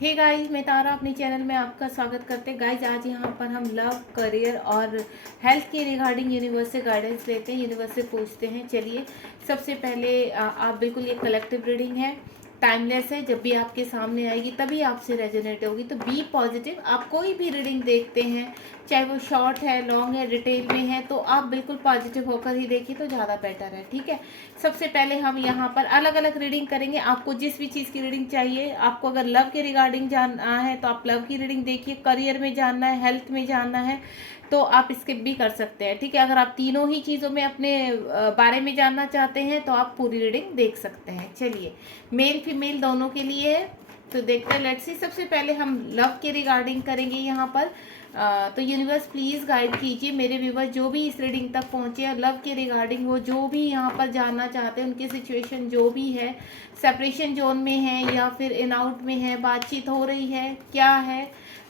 Hey guys, मैं तारा अपने channel में आपका स्वागत करते हैं। गाइस, आज यहाँ पर हम लव, करियर और हेल्थ के रिगार्डिंग यूनिवर्स से गाइडेंस लेते हैं, यूनिवर्स से पूछते हैं। चलिए, सबसे पहले आप बिल्कुल, ये कलेक्टिव रीडिंग है, टाइमलेस है। जब भी आपके सामने आएगी तभी आपसे रेजोनेट होगी, तो बी पॉजिटिव। आप कोई भी रीडिंग देखते हैं, चाहे वो शॉर्ट है, लॉन्ग है, डिटेल में है, तो आप बिल्कुल पॉजिटिव होकर ही देखिए तो ज़्यादा बेटर है। ठीक है, सबसे पहले हम यहाँ पर अलग अलग रीडिंग करेंगे। आपको जिस भी चीज़ की रीडिंग चाहिए, आपको अगर लव के रिगार्डिंग जानना है तो आप लव की रीडिंग देखिए, करियर में जानना है, हेल्थ में जानना है तो आप स्किप भी कर सकते हैं। ठीक है, अगर आप तीनों ही चीज़ों में अपने बारे में जानना चाहते हैं तो आप पूरी रीडिंग देख सकते हैं। चलिए, मेल फीमेल दोनों के लिए है, तो देखते हैं। लेट्स सी, सबसे पहले हम लव के रिगार्डिंग करेंगे यहाँ पर। तो यूनिवर्स प्लीज़ गाइड कीजिए मेरे व्यूवर जो भी इस रीडिंग तक पहुँचे और लव के रिगार्डिंग वो जो भी यहाँ पर जानना चाहते हैं, उनकी सिचुएशन जो भी है, सेपरेशन जोन में है या फिर इन आउट में है, बातचीत हो रही है, क्या है,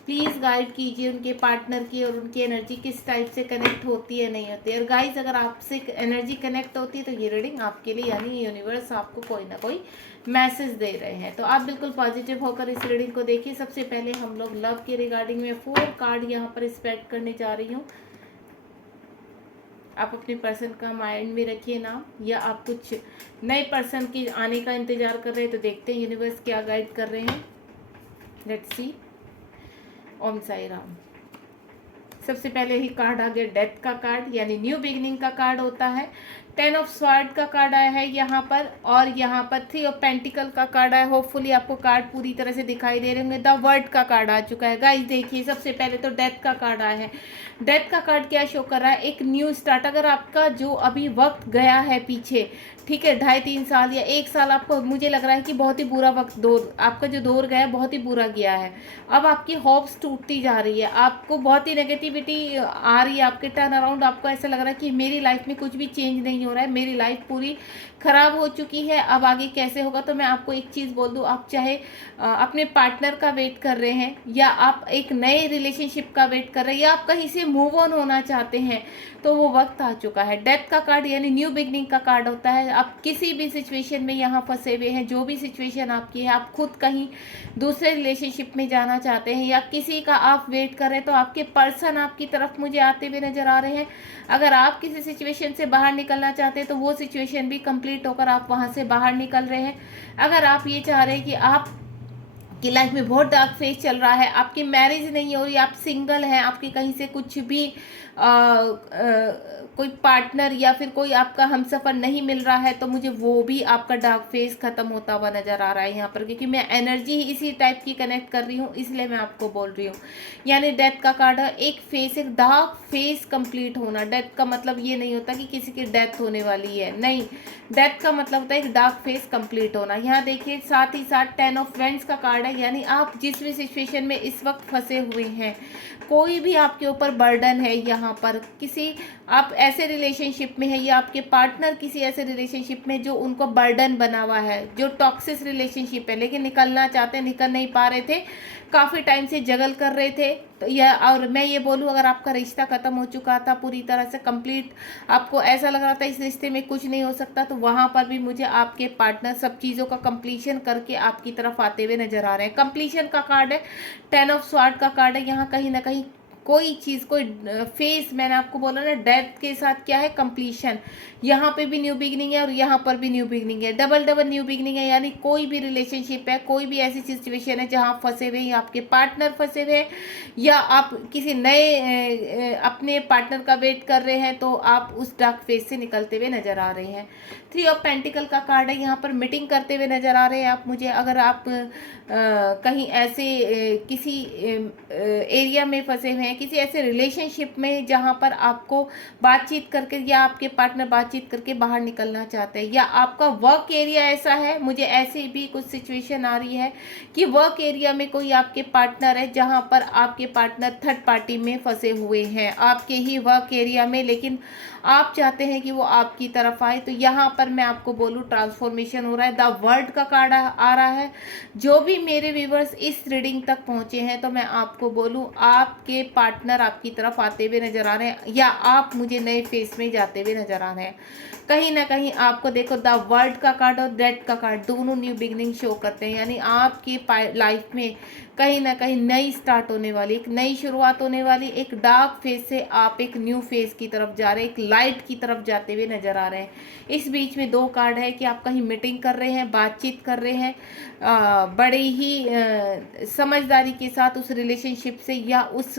प्लीज़ गाइड कीजिए उनके पार्टनर की, और उनकी एनर्जी किस टाइप से कनेक्ट होती है, नहीं होती है। और गाइज, अगर आपसे एनर्जी कनेक्ट होती है तो ये रीडिंग आपके लिए, यानी यूनिवर्स आपको कोई ना कोई मैसेज दे रहे हैं, तो आप बिल्कुल पॉजिटिव होकर इस रीडिंग को देखिए। सबसे पहले हम लोग लव के रिगार्डिंग में 4 कार्ड यहाँ पर स्पेक्ट करने जा रही हूँ। आप अपने पर्सन का माइंड में रखिए नाम, या आप कुछ नए पर्सन के आने का इंतजार कर रहे हैं, तो देखते हैं यूनिवर्स क्या गाइड कर रहे हैं। Let's see. ओम साई राम। सबसे पहले ही कार्ड आ गया डेथ का कार्ड, यानी न्यू बिगिनिंग का कार्ड होता है। 10 ऑफ स्वॉर्ड का कार्ड आया है यहाँ पर, और यहाँ पर 3 ऑफ पेंटिकल का कार्ड आया। होपफुली आपको कार्ड पूरी तरह से दिखाई दे रहे होंगे। द वर्ड का कार्ड आ चुका है। गाइस देखिए, सबसे पहले तो डेथ का कार्ड आया है। डेथ का कार्ड क्या शो कर रहा है? एक न्यू स्टार्ट। अगर आपका जो अभी वक्त गया है पीछे, ठीक है, 2.5-3 साल या 1 साल, आपको मुझे लग रहा है कि बहुत ही बुरा वक्त, दौर आपका जो दौर गया है बहुत ही बुरा गया है। अब आपकी होप्स टूटती जा रही है, आपको बहुत ही नेगेटिविटी आ रही है, आपके टर्न अराउंड, आपको ऐसा लग रहा है कि मेरी लाइफ में कुछ भी चेंज नहीं हो रहा है, मेरी लाइफ पूरी खराब हो चुकी है, अब आगे कैसे होगा। तो मैं आपको एक चीज़ बोल दूं, आप चाहे अपने पार्टनर का वेट कर रहे हैं, या आप एक नए रिलेशनशिप का वेट कर रहे हैं, या आप कहीं से मूव ऑन होना चाहते हैं, तो वो वक्त आ चुका है। डेथ का कार्ड यानी न्यू बिगनिंग का कार्ड होता है। आप किसी भी सिचुएशन में यहाँ फंसे हुए हैं, जो भी सिचुएशन आपकी है, आप खुद कहीं दूसरे रिलेशनशिप में जाना चाहते हैं, या किसी का आप वेट कर रहे हैं, तो आपके पर्सन आपकी तरफ मुझे आते हुए नजर आ रहे हैं। अगर आप किसी सिचुएशन से बाहर निकलना चाहते हैं तो वो सिचुएशन भी कंप्लीट होकर आप वहाँ से बाहर निकल रहे हैं। अगर आप ये चाह रहे हैं कि आप की लाइफ में बहुत डार्क फेज चल रहा है, आपकी मैरिज नहीं हो रही, आप सिंगल हैं, आपकी कहीं से कुछ भी कोई पार्टनर या फिर कोई आपका हमसफर नहीं मिल रहा है, तो मुझे वो भी आपका डार्क फेज खत्म होता हुआ नजर आ रहा है यहाँ पर, क्योंकि मैं एनर्जी ही इसी टाइप की कनेक्ट कर रही हूँ, इसलिए मैं आपको बोल रही हूँ। यानी डेथ का कार्ड है, एक फेज, एक डार्क फेज कंप्लीट होना। डेथ का मतलब ये नहीं होता कि किसी की डेथ होने वाली है, नहीं। डेथ का मतलब होता है एक डार्क फेज कंप्लीट होना। यहाँ देखिए, साथ ही साथ 10 ऑफ वेंट्स का कार्ड है, यानी आप जिस भी सिचुएशन में इस वक्त फंसे हुए हैं, कोई भी आपके ऊपर बर्डन है, यहाँ पर किसी आप ऐसे रिलेशनशिप में है, या आपके पार्टनर किसी ऐसे रिलेशनशिप में जो उनको बर्डन बना हुआ है, जो टॉक्सिक रिलेशनशिप है, लेकिन निकलना चाहते, निकल नहीं पा रहे थे, काफ़ी टाइम से जगल कर रहे थे, तो यह, और मैं ये बोलूँ, अगर आपका रिश्ता ख़त्म हो चुका था पूरी तरह से कंप्लीट, आपको ऐसा लग रहा था इस रिश्ते में कुछ नहीं हो सकता, तो वहाँ पर भी मुझे आपके पार्टनर सब चीज़ों का कंप्लीशन करके आपकी तरफ आते हुए नजर आ रहे हैं। कंप्लीशन का कार्ड है, 10 ऑफ स्वॉर्ड का कार्ड है। यहाँ कहीं ना कहीं कोई चीज़, कोई फेस, मैंने आपको बोला ना, डेथ के साथ क्या है, कंप्लीशन। यहाँ पे भी न्यू बिगनिंग है और यहाँ पर भी न्यू बिगनिंग है, डबल डबल न्यू बिगनिंग है। यानी कोई भी रिलेशनशिप है, कोई भी ऐसी सिचुएशन है जहाँ फंसे हुए, या आपके पार्टनर फंसे हुए हैं, या आप किसी नए अपने पार्टनर का वेट कर रहे हैं, तो आप उस डार्क फेज से निकलते हुए नजर आ रहे हैं। 3 ऑफ पेंटिकल का कार्ड है, यहाँ पर मीटिंग करते हुए नजर आ रहे हैं आप मुझे। अगर आप कहीं ऐसे किसी एरिया में फंसे हुए हैं, किसी ऐसे रिलेशनशिप में जहाँ पर आपको बातचीत करके, या आपके पार्टनर बातचीत करके बाहर निकलना चाहते हैं, या आपका वर्क एरिया ऐसा है, मुझे ऐसी भी कुछ सिचुएशन आ रही है कि वर्क एरिया में कोई आपके पार्टनर है, जहाँ पर आपके पार्टनर थर्ड पार्टी में फंसे हुए हैं आपके ही वर्क एरिया में, लेकिन आप चाहते हैं कि वो आपकी तरफ आए। तो यहाँ पर मैं आपको बोलूँ, ट्रांसफॉर्मेशन हो रहा है। द वर्ल्ड का कार्ड आ रहा है। जो भी मेरे व्यूवर्स इस रीडिंग तक पहुँचे हैं, तो मैं आपको बोलूँ, आपके पार्टनर आपकी तरफ आते हुए नजर आ रहे हैं, या आप मुझे नए फेस में जाते हुए नजर आ रहे हैं। कहीं ना कहीं आपको देखो द वर्ल्ड का कार्ड और डेथ का कार्ड दोनों न्यू बिगनिंग शो करते हैं, यानी आपकी लाइफ में कहीं ना कहीं नई स्टार्ट होने वाली, एक नई शुरुआत होने वाली, एक डार्क फेज से आप एक न्यू फेज की तरफ जा रहे हैं, एक लाइट की तरफ जाते हुए नजर आ रहे हैं। इस बीच में दो कार्ड है कि आप कहीं मीटिंग कर रहे हैं, बातचीत कर रहे हैं, बड़े ही समझदारी के साथ उस रिलेशनशिप से या उस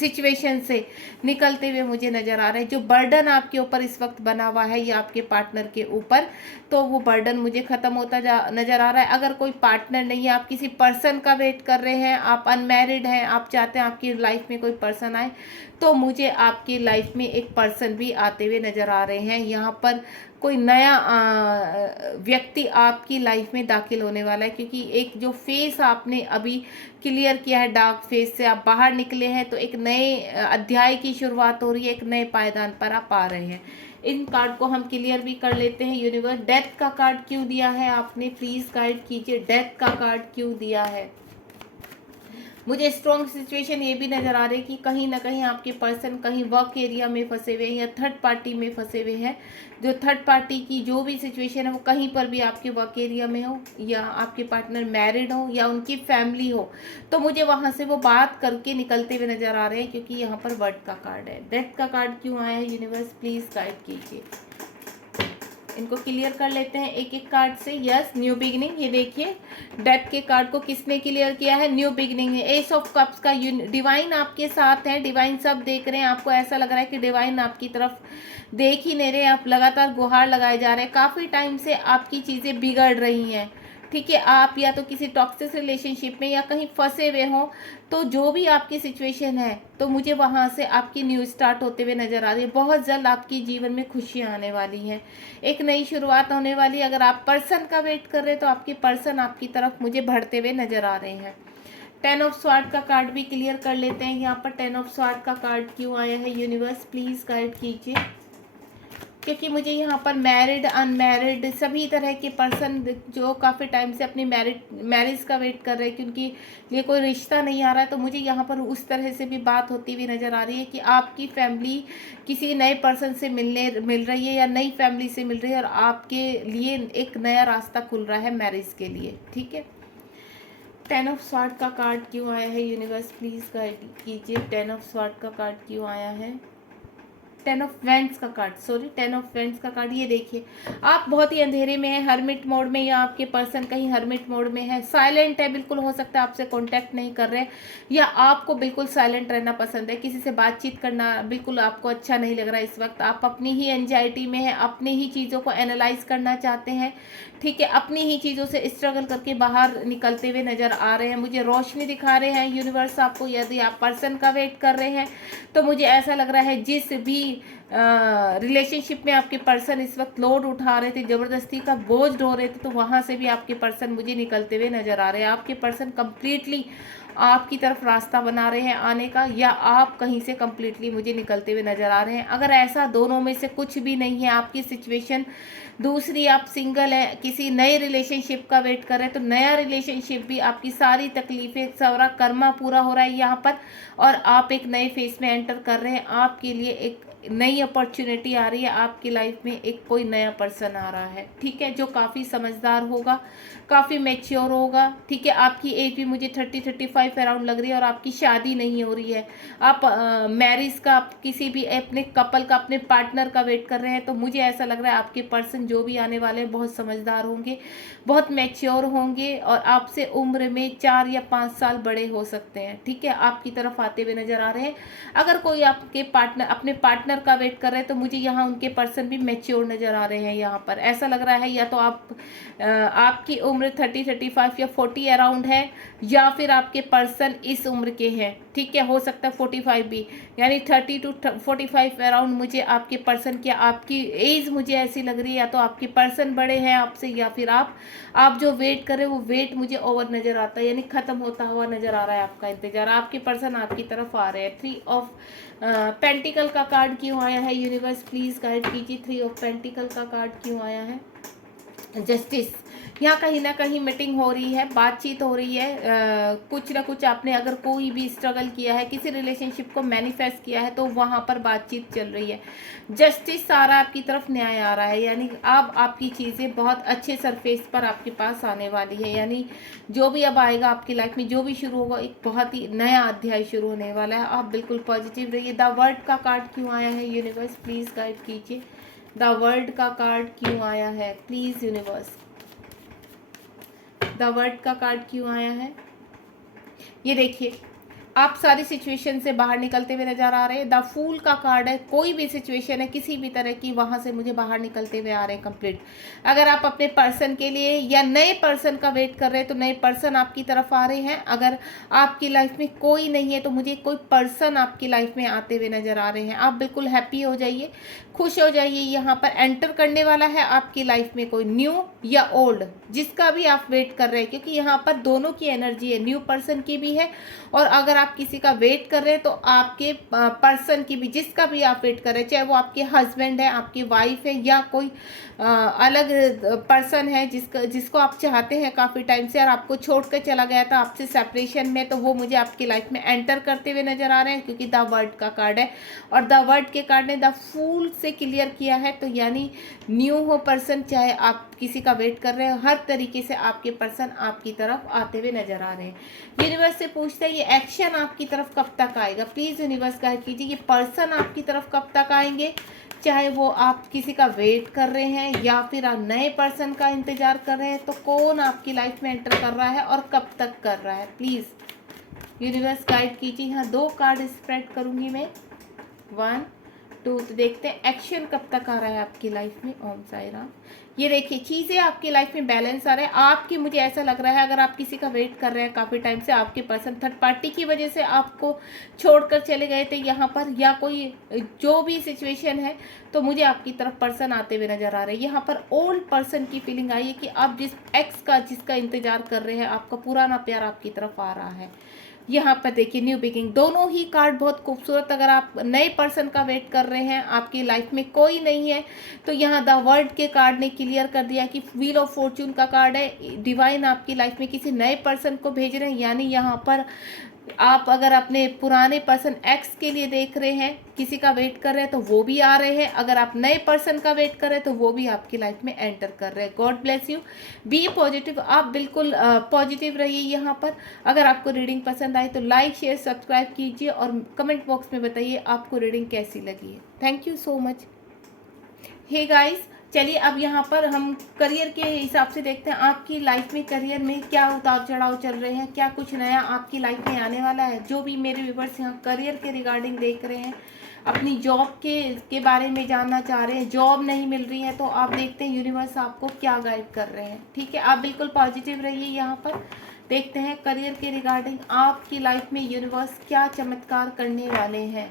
सिचुएशन से निकलते हुए मुझे नज़र आ रहा है। जो बर्डन आपके ऊपर इस वक्त बना हुआ है या आपके पार्टनर के ऊपर, तो वो बर्डन मुझे ख़त्म होता नज़र आ रहा है। अगर कोई पार्टनर नहीं है, आप किसी पर्सन का वेट कर रहे हैं, आप अनमैरिड हैं, आप चाहते हैं आपकी लाइफ में कोई पर्सन आए, तो मुझे आपकी लाइफ में एक पर्सन भी आते हुए नज़र आ रहे हैं। यहाँ पर कोई नया व्यक्ति आपकी लाइफ में दाखिल होने वाला है, क्योंकि एक जो फेस आपने अभी क्लियर किया है, डार्क फेस से आप बाहर निकले हैं, तो एक नए अध्याय की शुरुआत हो रही है, एक नए पायदान पर आप आ रहे हैं। इन कार्ड को हम क्लियर भी कर लेते हैं। यूनिवर्स, डेथ का कार्ड क्यों दिया है आपने, प्लीज गाइड कीजिए, डेथ का कार्ड क्यों दिया है। मुझे स्ट्रॉन्ग सिचुएशन ये भी नज़र आ रही है कि कहीं ना कहीं आपके पर्सन कहीं वर्क एरिया में फंसे हुए हैं या थर्ड पार्टी में फंसे हुए हैं। जो थर्ड पार्टी की जो भी सिचुएशन है वो कहीं पर भी आपके वर्क एरिया में हो, या आपके पार्टनर मैरिड हो या उनकी फैमिली हो, तो मुझे वहाँ से वो बात करके निकलते हुए नज़र आ रहे हैं, क्योंकि यहाँ पर वर्ड का कार्ड है। डेथ का कार्ड क्यों आया है यूनिवर्स, प्लीज़ गाइड कीजिए। इनको क्लियर कर लेते हैं एक एक कार्ड से। यस, न्यू बिगिनिंग, ये देखिए डेथ के कार्ड को किसने क्लियर किया है, न्यू बिगिनिंग है। एस ऑफ कप्स का डिवाइन आपके साथ है, डिवाइन सब देख रहे हैं, आपको ऐसा लग रहा है कि डिवाइन आपकी तरफ देख ही नहीं रहे, आप लगातार गुहार लगाए जा रहे हैं। काफ़ी टाइम से आपकी चीज़ें बिगड़ रही हैं, ठीक है, आप या तो किसी टॉक्सिक रिलेशनशिप में या कहीं फंसे हुए हों, तो जो भी आपकी सिचुएशन है, तो मुझे वहाँ से आपकी न्यू स्टार्ट होते हुए नज़र आ रही है। बहुत जल्द आपकी जीवन में खुशियाँ आने वाली हैं, एक नई शुरुआत होने वाली है। अगर आप पर्सन का वेट कर रहे हैं, तो आपके पर्सन आपकी तरफ मुझे बढ़ते हुए नज़र आ रहे हैं। 10 ऑफ स्वॉर्ड का कार्ड भी क्लियर कर लेते हैं। यहाँ पर 10 ऑफ स्वॉर्ड का कार्ड क्यों आया है यूनिवर्स, प्लीज़ गाइड कीजिए। क्योंकि मुझे यहाँ पर मैरिड, अनमैरिड सभी तरह के पर्सन जो काफ़ी टाइम से अपनी मैरिज का वेट कर रहे हैं, क्योंकि लिए कोई रिश्ता नहीं आ रहा है, तो मुझे यहाँ पर उस तरह से भी बात होती हुई नज़र आ रही है कि आपकी फैमिली किसी नए पर्सन से मिल रही है या नई फैमिली से मिल रही है, और आपके लिए एक नया रास्ता खुल रहा है मैरिज के लिए, ठीक है। 10 ऑफ स्वॉर्ड का कार्ड क्यों आया है यूनिवर्स, प्लीज़ गाइड कीजिए। 10 ऑफ स्वॉर्ड का कार्ड क्यों आया है, 10 ऑफ वेंट्स का कार्ड, सॉरी 10 ऑफ वेंट्स का कार्ड। ये देखिए आप बहुत ही अंधेरे में है, हर्मिट मोड में, या आपके पर्सन कहीं हर्मिट मोड में है, साइलेंट है, बिल्कुल हो सकता है आपसे कांटेक्ट नहीं कर रहे, या आपको बिल्कुल साइलेंट रहना पसंद है, किसी से बातचीत करना बिल्कुल आपको अच्छा नहीं लग रहा है इस वक्त। आप अपनी ही एंजाइटी में है, अपनी ही चीज़ों को एनालाइज करना चाहते हैं, ठीक है, अपनी ही चीज़ों से स्ट्रगल करके बाहर निकलते हुए नज़र आ रहे हैं। मुझे रोशनी दिखा रहे हैं यूनिवर्स आपको। यदि आप पर्सन का वेट कर रहे हैं, तो मुझे ऐसा लग रहा है जिस भी रिलेशनशिप में आपके पर्सन इस वक्त लोड उठा रहे थे, ज़बरदस्ती का बोझ ढो रहे थे, तो वहाँ से भी आपके पर्सन मुझे निकलते हुए नज़र आ रहे हैं। आपके पर्सन कम्प्लीटली आपकी तरफ रास्ता बना रहे हैं आने का, या आप कहीं से कम्प्लीटली मुझे निकलते हुए नज़र आ रहे हैं। अगर ऐसा दोनों में से कुछ भी नहीं है, आपकी सिचुएशन दूसरी, आप सिंगल है, किसी नए रिलेशनशिप का वेट कर रहे हैं, तो नया रिलेशनशिप भी आपकी सारी तकलीफ़ें, सारा कर्मा पूरा हो रहा है यहाँ पर, और आप एक नए फेस में एंटर कर रहे हैं। आपके लिए एक नई अपॉर्चुनिटी आ रही है, आपकी लाइफ में एक कोई नया पर्सन आ रहा है, ठीक है, जो काफ़ी समझदार होगा, काफ़ी मैच्योर होगा, ठीक है। आपकी एज भी मुझे 30-35 अराउंड लग रही है, और आपकी शादी नहीं हो रही है, आप मैरिज का, आप किसी भी अपने कपल का, अपने पार्टनर का वेट कर रहे हैं, तो मुझे ऐसा लग रहा है आपके पर्सन जो भी आने वाले हैं बहुत समझदार होंगे, बहुत मैच्योर होंगे, और आपसे उम्र में 4 या 5 साल बड़े हो सकते हैं, ठीक है, आपकी तरफ आते हुए नज़र आ रहे हैं। अगर कोई आपके पार्टनर, अपने पार्टनर का वेट कर रहे हैं, तो मुझे यहाँ उनके पर्सन भी मैच्योर नज़र आ रहे हैं। यहाँ पर ऐसा लग रहा है या तो आपकी उम्र 30-35 या 40 अराउंड है, या फिर आपके पर्सन इस उम्र के हैं, ठीक है, हो सकता है 45 भी, यानी 30 to 45 अराउंड मुझे आपके पर्सन की, आपकी एज मुझे ऐसी लग रही है, या तो आपके पर्सन बड़े हैं आपसे, या फिर आप जो वेट कर रहे हो वो वेट मुझे ओवर नज़र आता है, यानी ख़त्म होता हुआ नज़र आ रहा है आपका इंतज़ार। आपके पर्सन आपकी तरफ आ रहे हैं। 3 ऑफ पेंटिकल का कार्ड क्यों आया है यूनिवर्स, प्लीज़ गाइड कीजिए। 3 ऑफ पेंटिकल का कार्ड क्यों आया है। जस्टिस, यहाँ कहीं ना कहीं मीटिंग हो रही है, बातचीत हो रही है। कुछ ना कुछ आपने अगर कोई भी स्ट्रगल किया है, किसी रिलेशनशिप को मैनिफेस्ट किया है, तो वहाँ पर बातचीत चल रही है। जस्टिस सारा आपकी तरफ न्याय आ रहा है, यानी अब आपकी चीज़ें बहुत अच्छे सरफेस पर आपके पास आने वाली है। यानी जो भी अब आएगा आपकी लाइफ में, जो भी शुरू होगा, एक बहुत ही नया अध्याय शुरू होने वाला है। आप बिल्कुल पॉजिटिव रहिए। द वर्ल्ड का कार्ड क्यों आया है यूनिवर्स, प्लीज़ गाइड कीजिए। द वर्ल्ड का कार्ड क्यों आया है, प्लीज़ यूनिवर्स। द वर्ल्ड का कार्ड क्यों आया है? ये देखिए, आप सारी सिचुएशन से बाहर निकलते हुए नजर आ रहे हैं। द फूल का कार्ड है, कोई भी सिचुएशन है किसी भी तरह की, वहां से मुझे बाहर निकलते हुए आ रहे हैं कंप्लीट। अगर आप अपने पर्सन के लिए या नए पर्सन का वेट कर रहे हैं, तो नए पर्सन आपकी तरफ आ रहे हैं। अगर आपकी लाइफ में कोई नहीं है, तो मुझे कोई पर्सन आपकी लाइफ में आते हुए नजर आ रहे हैं। आप बिल्कुल हैप्पी हो जाइए, खुश हो जाइए। यहाँ पर एंटर करने वाला है आपकी लाइफ में कोई न्यू या ओल्ड, जिसका भी आप वेट कर रहे हैं, क्योंकि यहाँ पर दोनों की एनर्जी है, न्यू पर्सन की भी है, और अगर आप किसी का वेट कर रहे हैं तो आपके पर्सन की भी, जिसका भी आप वेट कर रहे हैं, चाहे वो आपके हस्बैंड है, आपकी वाइफ है, या कोई अलग पर्सन है जिसको आप चाहते हैं काफ़ी टाइम से और आपको छोड़ कर चला गया था आपसे सेपरेशन में, तो वो मुझे आपकी लाइफ में एंटर करते हुए नजर आ रहे हैं, क्योंकि द वर्ड का कार्ड है और द वर्ड के कार्ड ने द फूल से क्लियर किया है। तो यानी न्यू हो पर्सन, चाहे आप किसी का वेट कर रहे हो, हर तरीके से आपके पर्सन आपकी तरफ आते हुए नजर आ रहे हैं। यूनिवर्स से पूछते हैं ये एक्शन आपकी तरफ कब तक आएगा, प्लीज़ यूनिवर्स गाइड कीजिए। ये पर्सन आपकी तरफ कब तक आएंगे, चाहे वो आप किसी का वेट कर रहे हैं या फिर आप नए पर्सन का इंतजार कर रहे हैं, तो कौन आपकी लाइफ में एंटर कर रहा है और कब तक कर रहा है, प्लीज़ यूनिवर्स गाइड कीजिए। यहाँ 2 कार्ड स्प्रेड करूंगी मैं, 1 2, तो देखते हैं एक्शन कब तक आ रहा है आपकी लाइफ में। ओम साई राम। ये देखिए, चीज़ें आपकी लाइफ में बैलेंस आ रहा है आपकी। मुझे ऐसा लग रहा है अगर आप किसी का वेट कर रहे हैं काफ़ी टाइम से, आपके पर्सन थर्ड पार्टी की वजह से आपको छोड़कर चले गए थे यहाँ पर, या कोई जो भी सिचुएशन है, तो मुझे आपकी तरफ पर्सन आते हुए नजर आ रहे हैं। यहाँ पर ओल्ड पर्सन की फीलिंग आई है कि आप जिस एक्स का जिसका इंतजार कर रहे हैं, आपका पुराना प्यार आपकी तरफ आ रहा है। यहाँ पर देखिए न्यू बिगिनिंग, दोनों ही कार्ड बहुत खूबसूरत। अगर आप नए पर्सन का वेट कर रहे हैं, आपकी लाइफ में कोई नहीं है, तो यहाँ द वर्ल्ड के कार्ड ने क्लियर कर दिया कि व्हील ऑफ फॉर्चून का कार्ड है। डिवाइन आपकी लाइफ में किसी नए पर्सन को भेज रहे हैं, यानी यहाँ पर आप अगर अपने पुराने पर्सन एक्स के लिए देख रहे हैं, किसी का वेट कर रहे हैं, तो वो भी आ रहे हैं। अगर आप नए पर्सन का वेट कर रहे हैं, तो वो भी आपकी लाइफ में एंटर कर रहे हैं। God bless you, be positive. आप बिल्कुल पॉजिटिव रहिए। यहाँ पर अगर आपको रीडिंग पसंद आए तो लाइक शेयर सब्सक्राइब कीजिए और कमेंट बॉक्स में बताइए आपको रीडिंग कैसी लगी है। Thank you so much. Hey guys, चलिए अब यहाँ पर हम करियर के हिसाब से देखते हैं आपकी लाइफ में करियर में क्या उतार चढ़ाव चल रहे हैं, क्या कुछ नया आपकी लाइफ में आने वाला है। जो भी मेरे व्यूवर्स यहाँ करियर के रिगार्डिंग देख रहे हैं, अपनी जॉब के बारे में जानना चाह रहे हैं, जॉब नहीं मिल रही है, तो आप देखते हैं यूनिवर्स आपको क्या गाइड कर रहे हैं। ठीक है, आप बिल्कुल पॉजिटिव रहिए। यहाँ पर देखते हैं करियर के रिगार्डिंग आपकी लाइफ में यूनिवर्स क्या चमत्कार करने वाले हैं।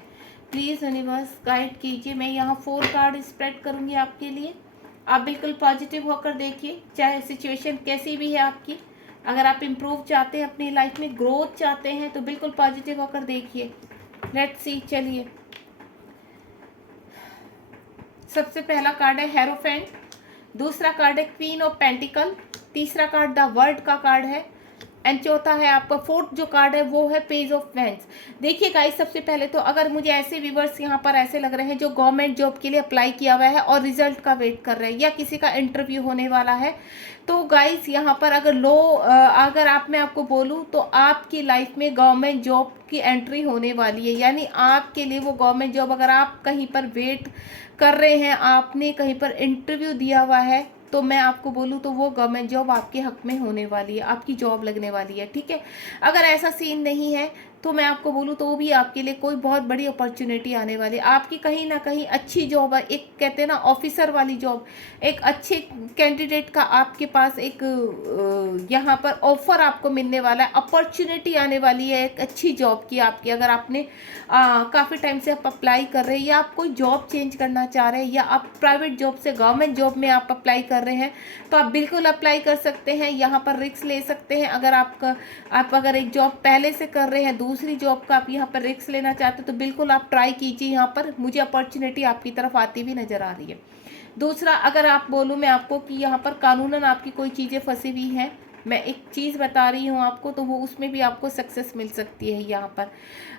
प्लीज़ यूनिवर्स गाइड कीजिए। मैं यहाँ 4 कार्ड स्प्रेड करूँगी आपके लिए। आप बिल्कुल पॉजिटिव होकर देखिए, चाहे सिचुएशन कैसी भी है आपकी। अगर आप इम्प्रूव चाहते हैं अपनी लाइफ में, ग्रोथ चाहते हैं, तो बिल्कुल पॉजिटिव होकर देखिए। लेट्स सी, चलिए सबसे पहला कार्ड है हेरोफेंट, दूसरा कार्ड है क्वीन ऑफ पेंटिकल, तीसरा कार्ड द वर्ल्ड का कार्ड है, एंड चौथा है आपका फोर्थ जो कार्ड है वो है पेज ऑफ वेंस। देखिए गाइस, सबसे पहले तो अगर मुझे ऐसे व्यूवर्स यहाँ पर ऐसे लग रहे हैं जो गवर्नमेंट जॉब के लिए अप्लाई किया हुआ है और रिजल्ट का वेट कर रहे हैं, या किसी का इंटरव्यू होने वाला है, तो गाइस यहाँ पर अगर मैं आपको बोलूँ तो आपकी लाइफ में गवर्नमेंट जॉब की एंट्री होने वाली है। यानी आपके लिए वो गवर्नमेंट जॉब, अगर आप कहीं पर वेट कर रहे हैं, आपने कहीं पर इंटरव्यू दिया हुआ है, तो मैं आपको बोलूँ तो वो गवर्नमेंट जॉब आपके हक में होने वाली है, आपकी जॉब लगने वाली है। ठीक है, अगर ऐसा सीन नहीं है तो मैं आपको बोलूँ तो वो भी आपके लिए कोई बहुत बड़ी अपॉर्चुनिटी आने वाली है। आपकी कहीं ना कहीं अच्छी जॉब है, एक कहते हैं ना ऑफिसर वाली जॉब, एक अच्छे कैंडिडेट का आपके पास एक यहाँ पर ऑफर आपको मिलने वाला है, अपॉर्चुनिटी आने वाली है एक अच्छी जॉब की आपकी। अगर आपने काफ़ी टाइम से आप अप्लाई कर रहे हैं, या आप कोई जॉब चेंज करना चाह रहे हैं, या आप प्राइवेट जॉब से गवर्नमेंट जॉब में आप अप्लाई कर रहे हैं, तो आप बिल्कुल अप्लाई कर सकते हैं। यहाँ पर रिस्क ले सकते हैं। अगर आप अगर एक जॉब पहले से कर रहे हैं, दूसरी जॉब का आप यहाँ पर रिस्क लेना चाहते हैं, तो बिल्कुल आप ट्राई कीजिए। यहाँ पर मुझे अपॉर्चुनिटी आपकी तरफ आती हुई नजर आ रही है। दूसरा, अगर आप बोलूँ मैं आपको कि यहाँ पर कानूनन आपकी कोई चीज़ें फंसी हुई हैं, मैं एक चीज़ बता रही हूँ आपको, तो वो उसमें भी आपको सक्सेस मिल सकती है यहाँ पर।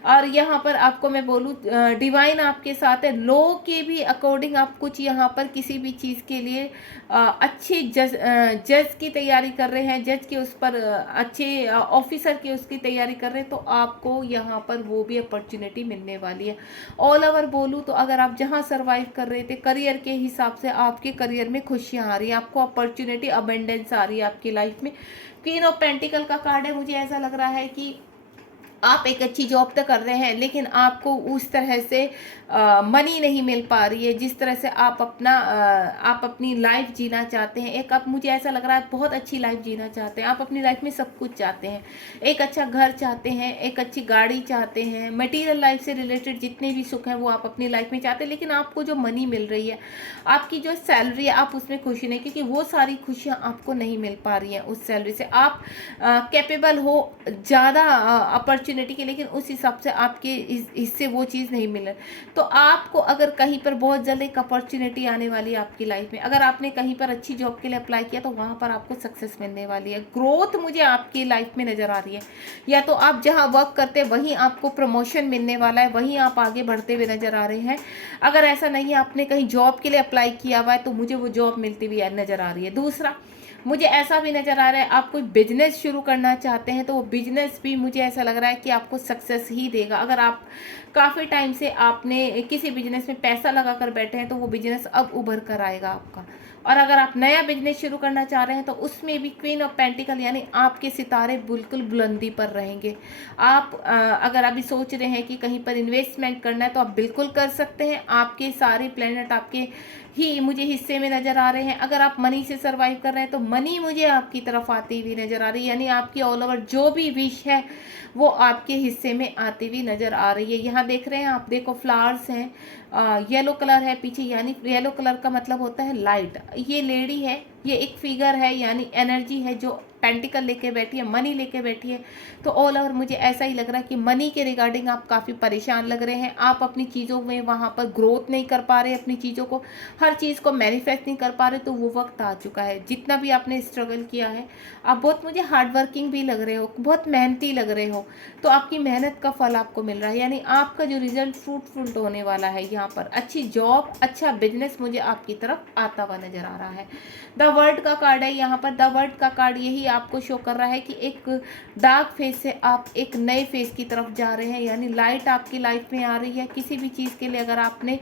और यहाँ पर आपको मैं बोलूँ डिवाइन आपके साथ है। लॉ के भी अकॉर्डिंग आप कुछ यहाँ पर किसी भी चीज़ के लिए अच्छे जज की तैयारी कर रहे हैं, जज के उस पर अच्छे ऑफिसर की उसकी तैयारी कर रहे हैं, तो आपको यहाँ पर वो भी अपॉर्चुनिटी मिलने वाली है। ऑल ओवर बोलूँ तो अगर आप जहाँ सर्वाइव कर रहे थे करियर के हिसाब से, आपके करियर में खुशियाँ आ रही हैं, आपको अपॉर्चुनिटी अबेंडेंस आ रही है आपकी लाइफ में। क्वीन ऑफ पेंटिकल का कार्ड है। मुझे ऐसा लग रहा है कि आप एक अच्छी जॉब तो कर रहे हैं, लेकिन आपको उस तरह से मनी नहीं मिल पा रही है जिस तरह से आप अपनी लाइफ जीना चाहते हैं। एक आप, मुझे ऐसा लग रहा है, बहुत अच्छी लाइफ जीना चाहते हैं आप, अपनी लाइफ में सब कुछ चाहते हैं। एक अच्छा घर चाहते हैं, एक अच्छी गाड़ी चाहते हैं, मटेरियल लाइफ से रिलेटेड जितने भी सुख हैं वो आप अपनी लाइफ में चाहते हैं। लेकिन आपको जो मनी मिल रही है, आपकी जो सैलरी है, आप उसमें खुशी नहीं, क्योंकि वो सारी खुशियाँ आपको नहीं मिल पा रही हैं उस सैलरी से। आप कैपेबल हो ज़्यादा अपॉर्चुनिटी के, लेकिन उस हिसाब से आपके इससे वो चीज़ नहीं मिल रही। तो आपको अगर कहीं पर बहुत जल्द एक अपॉर्चुनिटी आने वाली है आपकी लाइफ में, अगर आपने कहीं पर अच्छी जॉब के लिए अप्लाई किया तो वहाँ पर आपको सक्सेस मिलने वाली है। ग्रोथ मुझे आपकी लाइफ में नज़र आ रही है। या तो आप जहाँ वर्क करते हैं वहीं आपको प्रमोशन मिलने वाला है, वहीं आप आगे बढ़ते हुए नज़र आ रहे हैं। अगर ऐसा नहीं है, आपने कहीं जॉब के लिए अप्लाई किया हुआ है, तो मुझे वो जॉब मिलती हुई नज़र आ रही है। दूसरा, मुझे ऐसा भी नज़र आ रहा है, आप कोई बिजनेस शुरू करना चाहते हैं, तो वो बिजनेस भी मुझे ऐसा लग रहा है कि आपको सक्सेस ही देगा। अगर आप काफ़ी टाइम से आपने किसी बिजनेस में पैसा लगा कर बैठे हैं, तो वो बिजनेस अब उभर कर आएगा आपका। और अगर आप नया बिजनेस शुरू करना चाह रहे हैं, तो उसमें भी क्वीन ऑफ पेंटिकल यानी आपके सितारे बिल्कुल बुलंदी पर रहेंगे। आप अगर अभी सोच रहे हैं कि कहीं पर इन्वेस्टमेंट करना है, तो आप बिल्कुल कर सकते हैं। आपके सारे प्लेनेट आपके ही मुझे हिस्से में नज़र आ रहे हैं। अगर आप मनी से सर्वाइव कर रहे हैं, तो मनी मुझे आपकी तरफ आती हुई नज़र आ रही है, यानी आपकी ऑल ओवर जो भी विश है वो आपके हिस्से में आती हुई नज़र आ रही है। यहाँ देख रहे हैं आप, देखो फ्लावर्स हैं, येलो कलर है पीछे, यानी येलो कलर का मतलब होता है लाइट। ये लेडी है, ये एक फिगर है, यानी एनर्जी है जो पेंटिकल लेके बैठी है, मनी लेके बैठी है। तो ऑल ओवर मुझे ऐसा ही लग रहा है कि मनी के रिगार्डिंग आप काफ़ी परेशान लग रहे हैं। आप अपनी चीज़ों में वहाँ पर ग्रोथ नहीं कर पा रहे, अपनी चीज़ों को, हर चीज़ को मैनिफेस्ट नहीं कर पा रहे। तो वो वक्त आ चुका है, जितना भी आपने स्ट्रगल किया है, आप बहुत मुझे हार्ड वर्किंग भी लग रहे हो, बहुत मेहनती लग रहे हो, तो आपकी मेहनत का फल आपको मिल रहा है। यानी आपका जो रिजल्ट फ्रूटफुल होने वाला है। यहाँ पर अच्छी जॉब, अच्छा बिजनेस मुझे आपकी तरफ आता हुआ नजर आ रहा है। द वर्ल्ड का कार्ड है यहाँ पर। द वर्ल्ड का कार्ड यही आपको शो कर रहा है कि एक डार्क फेज से आप एक नए फेज की तरफ जा रहे हैं, यानी लाइट आपकी लाइफ में आ रही है। किसी भी चीज़ के लिए अगर आपने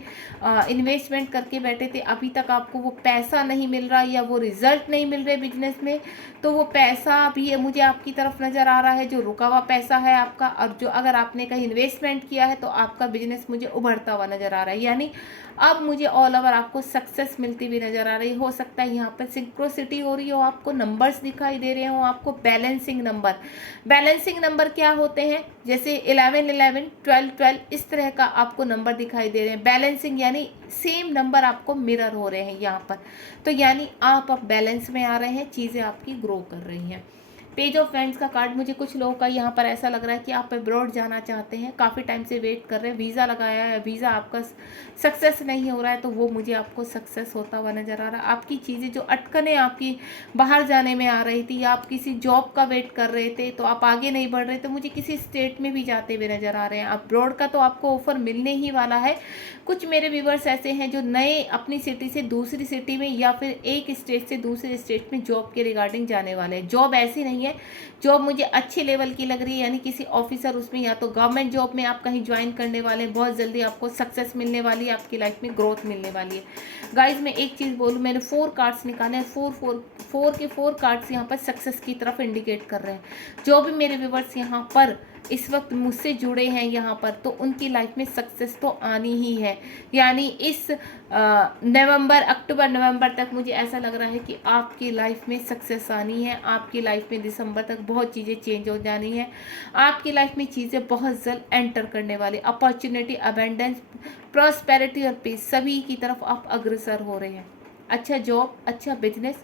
इन्वेस्टमेंट करके बैठे थे, अभी तक आपको वो पैसा नहीं मिल रहा या वो रिजल्ट नहीं मिल रहे बिजनेस में, तो वो पैसा भी मुझे आपकी तरफ नज़र आ रहा है, जो रुका हुआ पैसा है आपका। और जो अगर आपने कहीं इन्वेस्टमेंट किया है, तो आपका बिजनेस मुझे उभरता हुआ नज़र आ रहा है। यानी अब मुझे ऑल ओवर आपको सक्सेस मिलती हुई नज़र आ रही हो सकता है यहाँ पर सिंक्रोसिटी हो रही हो, आपको नंबर्स दिखाई दे रहे हो, आपको बैलेंसिंग नंबर क्या होते हैं, जैसे 11 11 12 12 इस तरह का आपको नंबर दिखाई दे रहे हैं। बैलेंसिंग यानी सेम नंबर आपको मिरर हो रहे हैं यहाँ पर, तो यानी आप अब बैलेंस में आ रहे हैं, चीज़ें आपकी ग्रो कर रही हैं। पेज ऑफ फ्रेंड्स का कार्ड, मुझे कुछ लोगों का यहाँ पर ऐसा लग रहा है कि आप अब्रॉड जाना चाहते हैं, काफ़ी टाइम से वेट कर रहे हैं, वीज़ा लगाया है, वीज़ा आपका सक्सेस नहीं हो रहा है, तो वो मुझे आपको सक्सेस होता हुआ नज़र आ रहा है। आपकी चीज़ें जो अटकनें आपकी बाहर जाने में आ रही थी, या आप किसी जॉब का वेट कर रहे थे तो आप आगे नहीं बढ़ रहे थे, मुझे किसी स्टेट में भी जाते हुए नज़र आ रहे हैं। अब्रॉड का तो आपको ऑफर मिलने ही वाला है। कुछ मेरे व्यूवर्स ऐसे हैं जो नए अपनी सिटी से दूसरी सिटी में या फिर एक स्टेट से दूसरे स्टेट में जॉब के रिगार्डिंग जाने वाले हैं। जॉब ऐसी नहीं है, जॉब मुझे अच्छे लेवल की लग रही है, यानी किसी ऑफिसर उसमें, या तो गवर्नमेंट जॉब में आप कहीं ज्वाइन करने वाले हैं, बहुत जल्दी आपको सक्सेस मिलने वाली है, आपकी लाइफ में ग्रोथ मिलने वाली है। गाइज मैं एक चीज़ बोलूँ, मैंने 4 कार्ड्स निकाले हैं, 4 कार्ड्स यहाँ पर सक्सेस की तरफ इंडिकेट कर रहे हैं। जो भी मेरे व्यूवर्स यहाँ पर इस वक्त मुझसे जुड़े हैं यहाँ पर, तो उनकी लाइफ में सक्सेस तो आनी ही है। यानी इस अक्टूबर नवंबर तक मुझे ऐसा लग रहा है कि आपकी लाइफ में सक्सेस आनी है। आपकी लाइफ में दिसंबर तक बहुत चीज़ें चेंज हो जानी है। आपकी लाइफ में चीज़ें बहुत जल्द एंटर करने वाली, अपॉर्चुनिटी, अबेंडेंस, प्रॉस्पेरिटी और पीस, सभी की तरफ आप अग्रसर हो रहे हैं। अच्छा जॉब, अच्छा बिजनेस,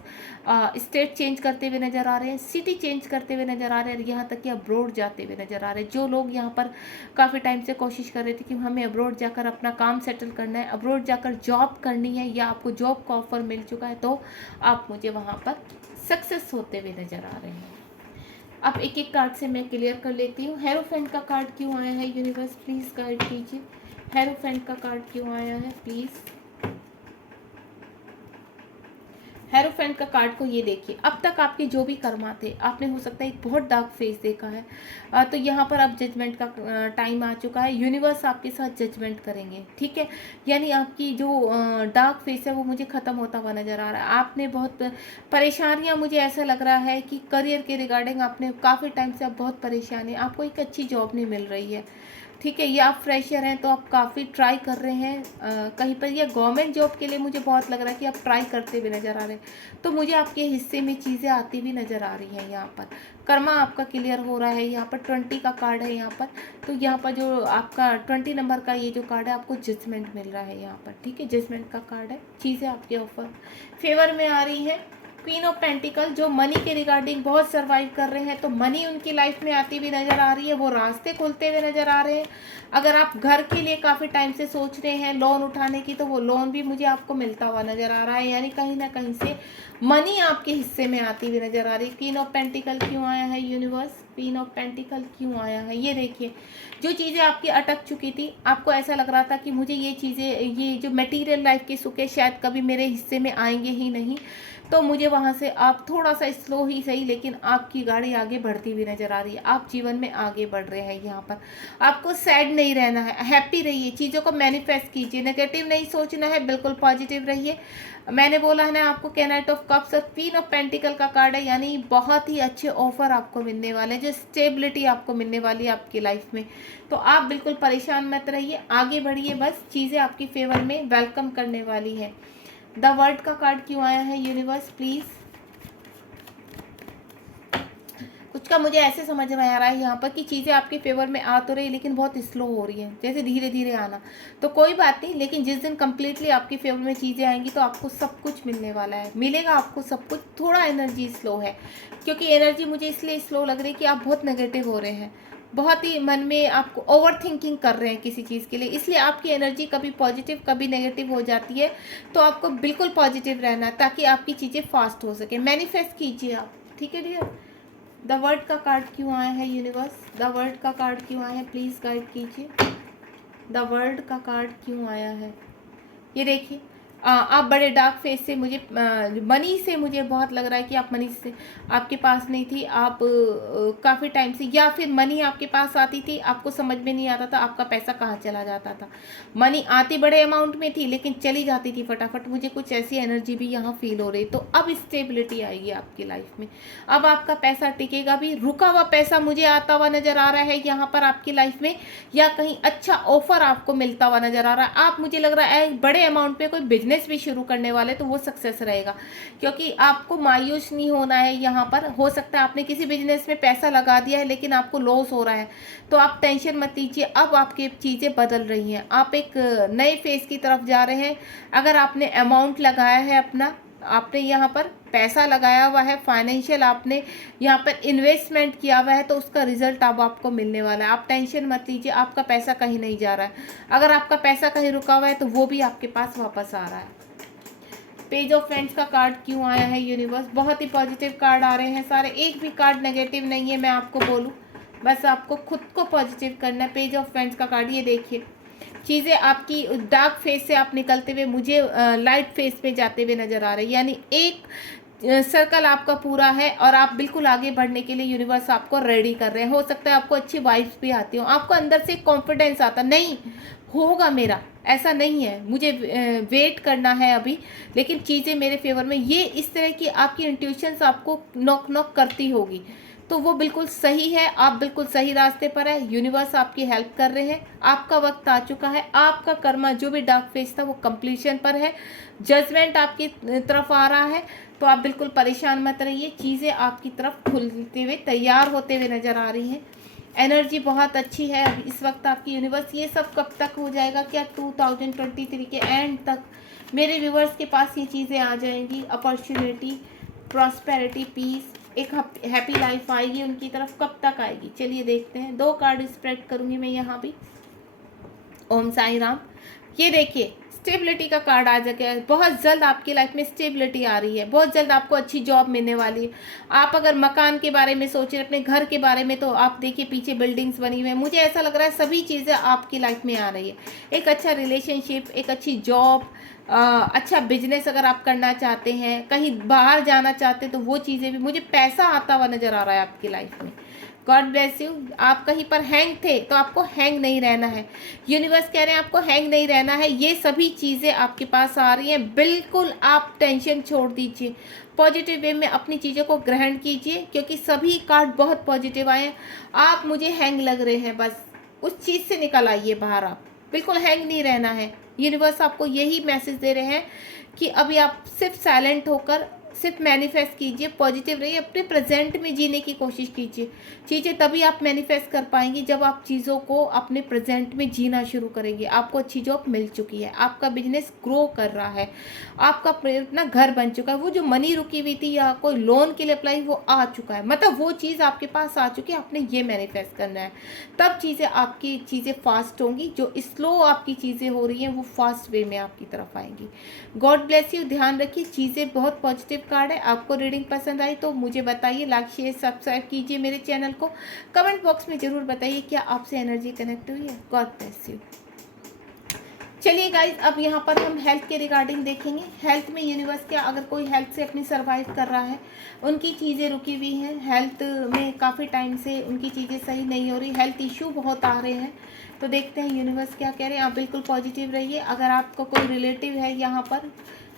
स्टेट चेंज करते हुए नज़र आ रहे हैं, सिटी चेंज करते हुए नज़र आ रहे हैं, यहाँ तक कि अब्रॉड जाते हुए नज़र आ रहे हैं। जो लोग यहाँ पर काफ़ी टाइम से कोशिश कर रहे थे कि हमें अब्रॉड जाकर अपना काम सेटल करना है, अब्रॉड जाकर जॉब करनी है, या आपको जॉब का ऑफर मिल चुका है, तो आप मुझे वहाँ पर सक्सेस होते हुए नज़र आ रहे हैं। अब एक एक कार्ड से मैं क्लियर कर लेती हूँ। हेरोफेंट का कार्ड क्यों आया है यूनिवर्स, प्लीज़ गाइड कीजिए। हेरोफेंट का कार्ड क्यों आया है प्लीज़। हेरोफेंट का कार्ड को ये देखिए, अब तक आपके जो भी कर्मा थे, आपने हो सकता है एक बहुत डार्क फेस देखा है, तो यहाँ पर अब जजमेंट का टाइम आ चुका है। यूनिवर्स आपके साथ जजमेंट करेंगे, ठीक है। यानी आपकी जो डार्क फेस है वो मुझे ख़त्म होता हुआ नज़र आ रहा है। आपने बहुत परेशानियाँ, मुझे ऐसा लग रहा है कि करियर के रिगार्डिंग आपने काफ़ी टाइम से अब बहुत परेशानी, आपको एक अच्छी जॉब नहीं मिल रही है, ठीक है। ये आप फ्रेशर हैं तो आप काफ़ी ट्राई कर रहे हैं कहीं पर, या गवर्नमेंट जॉब के लिए मुझे बहुत लग रहा है कि आप ट्राई करते हुए नज़र आ रहे हैं। तो मुझे आपके हिस्से में चीज़ें आती हुई नज़र आ रही हैं। यहाँ पर कर्मा आपका क्लियर हो रहा है। यहाँ पर 20 का कार्ड है यहाँ पर, तो यहाँ पर जो आपका 20 नंबर का ये जो कार्ड है, आपको जजमेंट मिल रहा है यहाँ पर, ठीक है। जजमेंट का कार्ड है, चीज़ें आपके ऑफर फेवर में आ रही है। क्वीन ऑफ पेंटिकल, जो मनी के रिगार्डिंग बहुत सर्वाइव कर रहे हैं, तो मनी उनकी लाइफ में आती हुई नज़र आ रही है, वो रास्ते खुलते हुए नज़र आ रहे हैं। अगर आप घर के लिए काफ़ी टाइम से सोच रहे हैं लोन उठाने की, तो वो लोन भी मुझे आपको मिलता हुआ नज़र आ रहा है। यानी कहीं ना कहीं से मनी आपके हिस्से में आती हुई नज़र आ रही है। क्वीन ऑफ पेंटिकल क्यों आया है यूनिवर्स, क्वीन ऑफ पेंटिकल क्यों आया है, ये देखिए। जो चीज़ें आपकी अटक चुकी थी, आपको ऐसा लग रहा था कि मुझे ये चीज़ें, ये जो मटेरियल लाइफ के सुख है शायद कभी मेरे हिस्से में आएंगे ही नहीं, तो मुझे वहाँ से आप थोड़ा सा स्लो ही सही, लेकिन आपकी गाड़ी आगे बढ़ती हुई नज़र आ रही है। आप जीवन में आगे बढ़ रहे हैं। यहाँ पर आपको सैड नहीं रहना है, हैप्पी रहिए, चीज़ों को मैनिफेस्ट कीजिए, नेगेटिव नहीं सोचना है, बिल्कुल पॉजिटिव रहिए। मैंने बोला है ना आपको, नाइट ऑफ कप्स और क्वीन ऑफ पेंटिकल का कार्ड है, यानी बहुत ही अच्छे ऑफर आपको मिलने वाले हैं, जो स्टेबिलिटी आपको मिलने वाली है आपकी लाइफ में। तो आप बिल्कुल परेशान मत रहिए, आगे बढ़िए, बस चीज़ें आपकी फेवर में वेलकम करने वाली है। द वर्ल्ड का कार्ड क्यों आया है यूनिवर्स, प्लीज। कुछ का मुझे ऐसे समझ में आ रहा है यहाँ पर कि चीज़ें आपके फेवर में आ तो रही, लेकिन बहुत स्लो हो रही है, जैसे धीरे धीरे आना। तो कोई बात नहीं, लेकिन जिस दिन कंप्लीटली आपके फेवर में चीज़ें आएंगी तो आपको सब कुछ मिलने वाला है, मिलेगा आपको सब कुछ। थोड़ा एनर्जी स्लो है, क्योंकि एनर्जी मुझे इसलिए स्लो लग रही है कि आप बहुत नेगेटिव हो रहे हैं, बहुत ही मन में आपको ओवर थिंकिंग कर रहे हैं किसी चीज़ के लिए, इसलिए आपकी एनर्जी कभी पॉजिटिव कभी नेगेटिव हो जाती है। तो आपको बिल्कुल पॉजिटिव रहना है, ताकि आपकी चीज़ें फास्ट हो सके। मैनिफेस्ट कीजिए आप, ठीक है डियर। द वर्ड का कार्ड क्यों आया है यूनिवर्स, द वर्ड का कार्ड क्यों आया है, प्लीज़ गाइड कीजिए। द वर्ड का कार्ड क्यों आया है, ये देखिए। आप बड़े डार्क फेस से, मुझे मनी से मुझे बहुत लग रहा है कि आप मनी से आपके पास नहीं थी, आप काफ़ी टाइम से, या फिर मनी आपके पास आती थी, आपको समझ में नहीं आता था आपका पैसा कहाँ चला जाता था। मनी आती बड़े अमाउंट में थी, लेकिन चली जाती थी फटाफट। मुझे कुछ ऐसी एनर्जी भी यहाँ फील हो रही। तो अब स्टेबिलिटी आएगी आपकी लाइफ में, अब आपका पैसा टिकेगा भी। रुका हुआ पैसा मुझे आता हुआ नज़र आ रहा है यहाँ पर आपकी लाइफ में, या कहीं अच्छा ऑफर आपको मिलता हुआ नज़र आ रहा है। आप, मुझे लग रहा है बड़े अमाउंट पे कोई बिजनेस भी शुरू करने वाले, तो वो सक्सेस रहेगा, क्योंकि आपको मायूस नहीं होना है। यहाँ पर हो सकता है आपने किसी बिजनेस में पैसा लगा दिया है, लेकिन आपको लॉस हो रहा है, तो आप टेंशन मत लीजिए। अब आपकी चीज़ें बदल रही हैं, आप एक नए फेज की तरफ जा रहे हैं। अगर आपने अमाउंट लगाया है अपना, आपने यहाँ पर पैसा लगाया हुआ है, फाइनेंशियल आपने यहाँ पर इन्वेस्टमेंट किया हुआ है, तो उसका रिजल्ट अब आपको मिलने वाला है। आप टेंशन मत लीजिए, आपका पैसा कहीं नहीं जा रहा है। अगर आपका पैसा कहीं रुका हुआ है, तो वो भी आपके पास वापस आ रहा है। पेज ऑफ फ्रेंड्स का कार्ड क्यों आया है यूनिवर्स, बहुत ही पॉजिटिव कार्ड आ रहे हैं सारे, एक भी कार्ड नेगेटिव नहीं है। मैं आपको बोलूँ, बस आपको खुद को पॉजिटिव करना है। पेज ऑफ फ्रेंड्स का कार्ड, ये देखिए, चीज़ें आपकी डार्क फेस से आप निकलते हुए मुझे लाइट फेस पे जाते हुए नज़र आ रहे हैं। यानी एक सर्कल आपका पूरा है, और आप बिल्कुल आगे बढ़ने के लिए यूनिवर्स आपको रेडी कर रहे हैं। हो सकता है आपको अच्छी वाइब्स भी आती हो, आपको अंदर से कॉन्फिडेंस आता, नहीं होगा मेरा, ऐसा नहीं है, मुझे वेट करना है अभी, लेकिन चीज़ें मेरे फेवर में। ये इस तरह की आपकी इंट्यूशंस आपको नॉक नॉक करती होगी, तो वो बिल्कुल सही है, आप बिल्कुल सही रास्ते पर है। यूनिवर्स आपकी हेल्प कर रहे हैं, आपका वक्त आ चुका है, आपका कर्मा जो भी डार्क फेस था वो कंप्लीशन पर है, जजमेंट आपकी तरफ आ रहा है। तो आप बिल्कुल परेशान मत रहिए, चीज़ें आपकी तरफ खुलते हुए तैयार होते हुए नज़र आ रही हैं। एनर्जी बहुत अच्छी है अभी इस वक्त आपकी यूनिवर्स। ये सब कब तक हो जाएगा, क्या 2023 के एंड तक मेरे व्यूवर्स के पास ये चीज़ें आ जाएंगी। अपॉर्चुनिटी, प्रॉस्पेरिटी, पीस, एक हैप्पी लाइफ आएगी उनकी तरफ। कब तक आएगी चलिए देखते हैं। 2 कार्ड स्प्रेड करूंगी मैं यहाँ भी। ओम साई राम। ये देखिए स्टेबिलिटी का कार्ड आ जाएगा। बहुत जल्द आपकी लाइफ में स्टेबिलिटी आ रही है, बहुत जल्द आपको अच्छी जॉब मिलने वाली है। आप अगर मकान के बारे में सोच रहे हैं, अपने घर के बारे में, तो आप देखिए पीछे बिल्डिंग्स बनी हुई है। मुझे ऐसा लग रहा है सभी चीज़ें आपकी लाइफ में आ रही है। एक अच्छा रिलेशनशिप, एक अच्छी जॉब, अच्छा बिजनेस अगर आप करना चाहते हैं, कहीं बाहर जाना चाहते हैं, तो वो चीज़ें भी, मुझे पैसा आता हुआ नज़र आ रहा है आपकी लाइफ में। God bless you. आप कहीं पर हैंग थे तो आपको हैंग नहीं रहना है। यूनिवर्स कह रहे हैं आपको हैंग नहीं रहना है। ये सभी चीज़ें आपके पास आ रही हैं। बिल्कुल आप टेंशन छोड़ दीजिए, पॉजिटिव वे में अपनी चीज़ों को ग्रहण कीजिए, क्योंकि सभी कार्ड बहुत पॉजिटिव आए हैं। आप मुझे हैंग लग रहे हैं, बस उस चीज़ से निकल आइए बाहर। आप बिल्कुल हैंग नहीं रहना है। यूनिवर्स आपको यही मैसेज दे रहे हैं कि अभी आप सिर्फ साइलेंट होकर सिर्फ मैनिफेस्ट कीजिए, पॉजिटिव रहिए, अपने प्रेजेंट में जीने की कोशिश कीजिए। चीज़ें तभी आप मैनिफेस्ट कर पाएंगी जब आप चीज़ों को अपने प्रेजेंट में जीना शुरू करेंगे। आपको अच्छी जॉब मिल चुकी है, आपका बिजनेस ग्रो कर रहा है, आपका अपना घर बन चुका है, वो जो मनी रुकी हुई थी या कोई लोन के लिए अप्लाई, वो आ चुका है। मतलब वो चीज़ आपके पास आ चुकी है, आपने ये मैनिफेस्ट करना है। तब चीज़ें आपकी चीज़ें फास्ट होंगी। जो स्लो आपकी चीज़ें हो रही हैं वो फास्ट वे में आपकी तरफ आएंगी। God bless you. ध्यान रखिए चीज़ें बहुत पॉजिटिव कार्ड है। आपको रीडिंग पसंद आई तो मुझे बताइए, लाइक शेयर सब्सक्राइब कीजिए मेरे चैनल को। कमेंट बॉक्स में ज़रूर बताइए क्या आपसे एनर्जी कनेक्ट हुई है। God bless you. चलिए गाइज, अब यहाँ पर हम हेल्थ के रिगार्डिंग देखेंगे। हेल्थ में यूनिवर्स क्या, अगर कोई हेल्थ से अपनी सर्वाइव कर रहा है, उनकी चीज़ें रुकी हुई हैं, हेल्थ में काफ़ी टाइम से उनकी चीज़ें सही नहीं हो रही, हेल्थ इशू बहुत आ रहे हैं, तो देखते हैं यूनिवर्स क्या कह रहे हैं। आप बिल्कुल पॉजिटिव रहिए। अगर आपका कोई रिलेटिव है यहाँ पर,